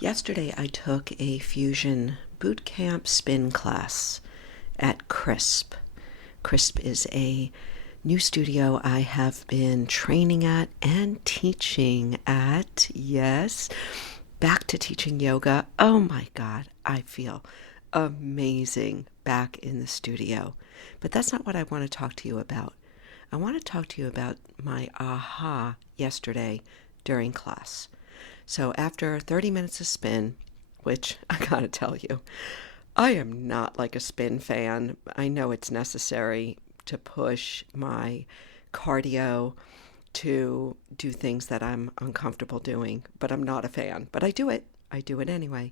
Yesterday I took a Fusion Bootcamp spin class at CRISP. CRISP is a new studio I have been training at and teaching at. Yes, back to teaching yoga. Oh my God, I feel amazing back in the studio. But that's not what I want to talk to you about. I want to talk to you about my aha yesterday during class. So after 30 minutes of spin, which I gotta tell you, I am not like a spin fan. I know it's necessary to push my cardio to do things that I'm uncomfortable doing, but I'm not a fan. But I do it. I do it anyway.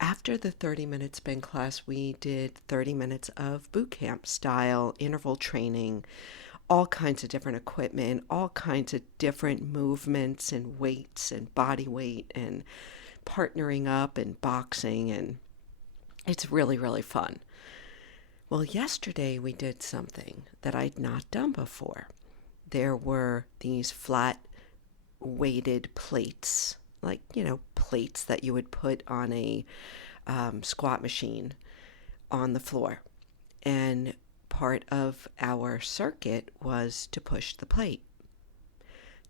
After the 30-minute spin class, we did 30 minutes of boot camp style interval training, all kinds of different equipment, all kinds of different movements and weights and body weight and partnering up and boxing. And it's really, really fun. Well, yesterday we did something that I'd not done before. There were these flat weighted plates, like, plates that you would put on a squat machine on the floor. And part of our circuit was to push the plate.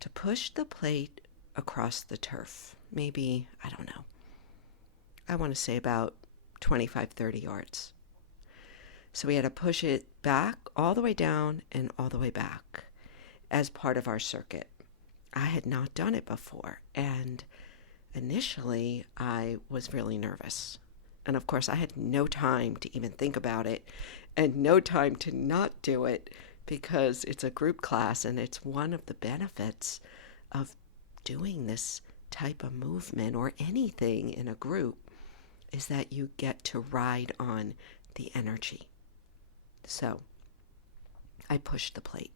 To push the plate across the turf. Maybe, I don't know. I want to say about 25, 30 yards. So we had to push it back, all the way down and all the way back as part of our circuit. I had not done it before, and initially I was really nervous. And of course, I had no time to even think about it and no time to not do it because it's a group class, and it's one of the benefits of doing this type of movement or anything in a group is that you get to ride on the energy. So I pushed the plate.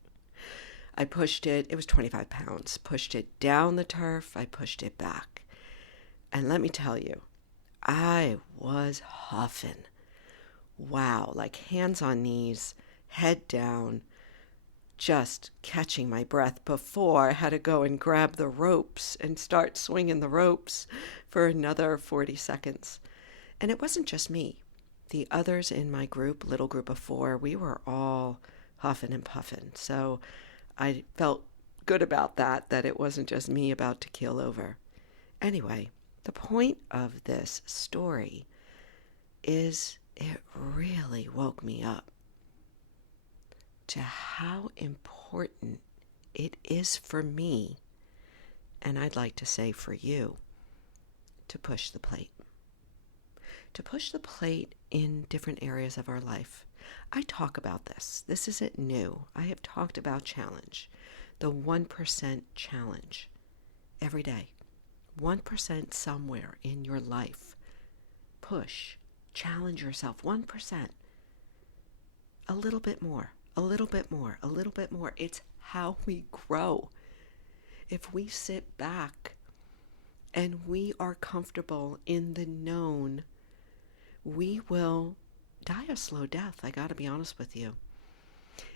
I pushed it, it was 25 pounds, pushed it down the turf, I pushed it back. And let me tell you, I was huffing. Wow, like hands on knees, head down, just catching my breath before I had to go and grab the ropes and start swinging the ropes for another 40 seconds. And it wasn't just me. The others in my group, little group of 4, we were all huffing and puffing. So I felt good about that it wasn't just me about to keel over. Anyway, the point of this story is it really woke me up to how important it is for me, and I'd like to say for you, to push the plate. To push the plate in different areas of our life. I talk about this. This isn't new. I have talked about challenge, the 1% challenge, every day. 1% somewhere in your life. Push, challenge yourself, 1%. A little bit more, a little bit more, a little bit more. It's how we grow. If we sit back and we are comfortable in the known, we will die a slow death. I got to be honest with you.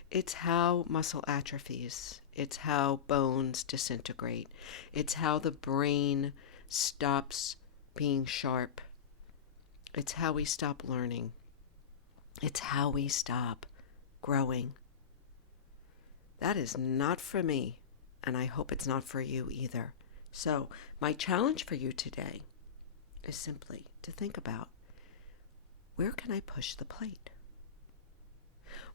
It's how muscle atrophies. It's how bones disintegrate. It's how the brain stops being sharp. It's how we stop learning. It's how we stop growing. That is not for me, and I hope it's not for you either. So my challenge for you today is simply to think about, where can I push the plate?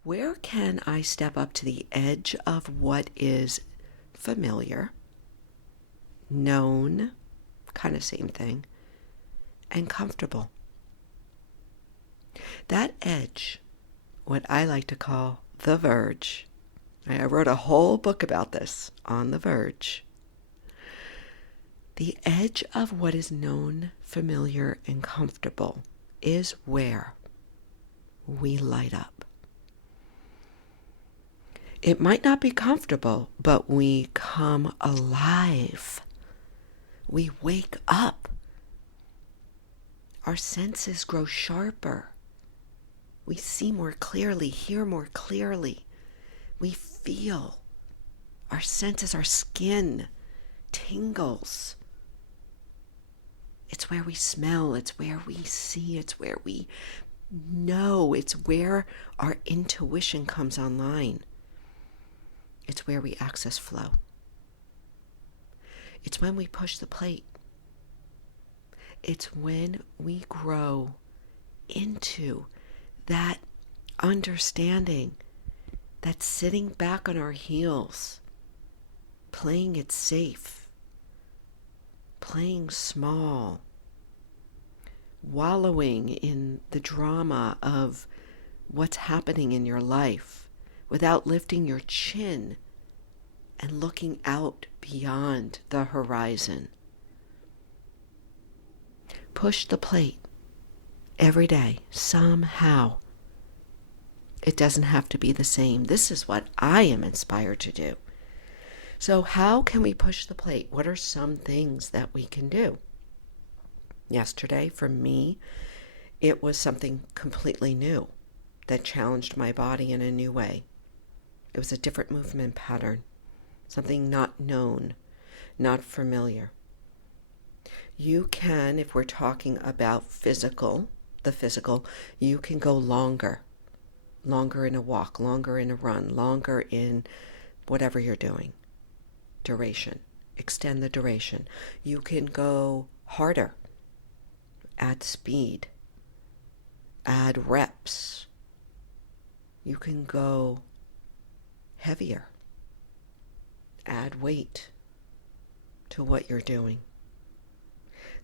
Where can I step up to the edge of what is familiar, known, kind of same thing, and comfortable? That edge, what I like to call the verge. I wrote a whole book about this, On the Verge. The edge of what is known, familiar, and comfortable is where we light up. It might not be comfortable, but we come alive. We wake up. Our senses grow sharper. We see more clearly, hear more clearly. We feel. Our senses, our skin tingles. It's It's where we smell. It's where we see. It's where we know. It's where our intuition comes online. It's where we access flow. It's when we push the plate. It's when we grow into that understanding that sitting back on our heels, playing it safe, playing small, wallowing in the drama of what's happening in your life without lifting your chin and looking out beyond the horizon. Push the plate every day, somehow. It doesn't have to be the same. This is what I am inspired to do. So how can we push the plate? What are some things that we can do? Yesterday, for me, it was something completely new that challenged my body in a new way. It was a different movement pattern, something not known, not familiar. You can, if we're talking about the physical, you can go longer in a walk, longer in a run, longer in whatever you're doing. Duration. Extend the duration. You can go harder. Add speed. Add reps. You can go heavier. Add weight to what you're doing.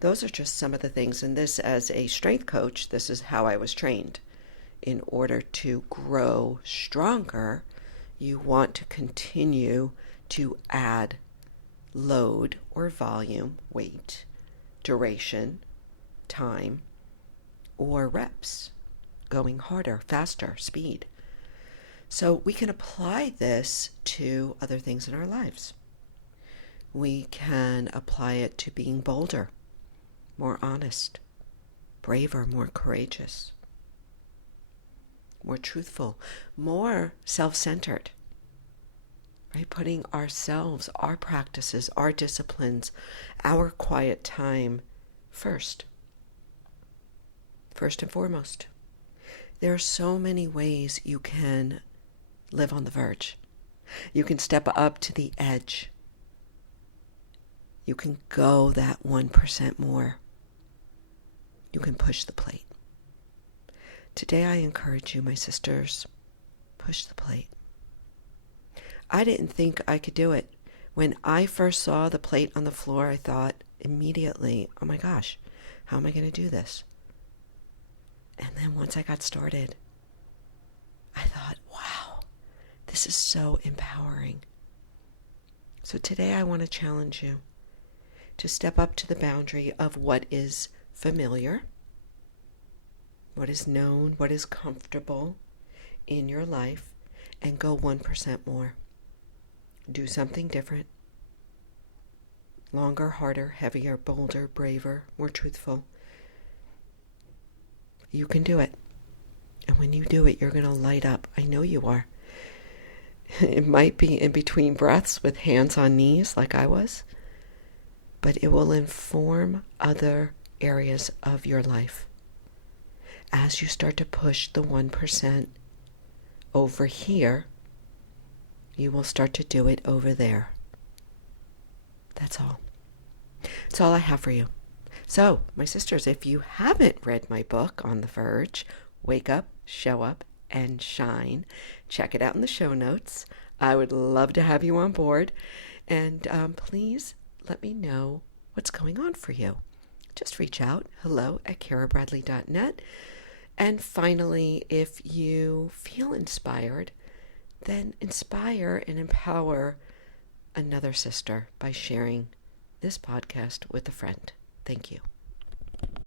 Those are just some of the things. And this, as a strength coach, this is how I was trained. In order to grow stronger, you want to continue to add load or volume, weight, duration, time, or reps, going harder, faster, speed. So we can apply this to other things in our lives. We can apply it to being bolder, more honest, braver, more courageous, more truthful, more self-centered, right? Putting ourselves, our practices, our disciplines, our quiet time first and foremost. There are so many ways you can live on the verge. You can step up to the edge. You can go that 1% more. You can push the plate. Today I encourage you, my sisters, push the plate. I didn't think I could do it. When I first saw the plate on the floor, I thought immediately, oh my gosh, how am I going to do this? And then once I got started, I thought, wow, this is so empowering. So today I want to challenge you to step up to the boundary of what is familiar, what is known, what is comfortable in your life, and go 1% more. Do something different. Longer, harder, heavier, bolder, braver, more truthful. You can do it. And when you do it, you're going to light up. I know you are. It might be in between breaths with hands on knees like I was, but it will inform other areas of your life. As you start to push the 1% over here, you will start to do it over there. That's all. That's all I have for you. So, my sisters, if you haven't read my book, On the Verge, Wake Up, Show Up, and Shine, check it out in the show notes. I would love to have you on board. And please let me know what's going on for you. Just reach out, hello@karabradley.net. And finally, if you feel inspired, then inspire and empower another sister by sharing this podcast with a friend. Thank you.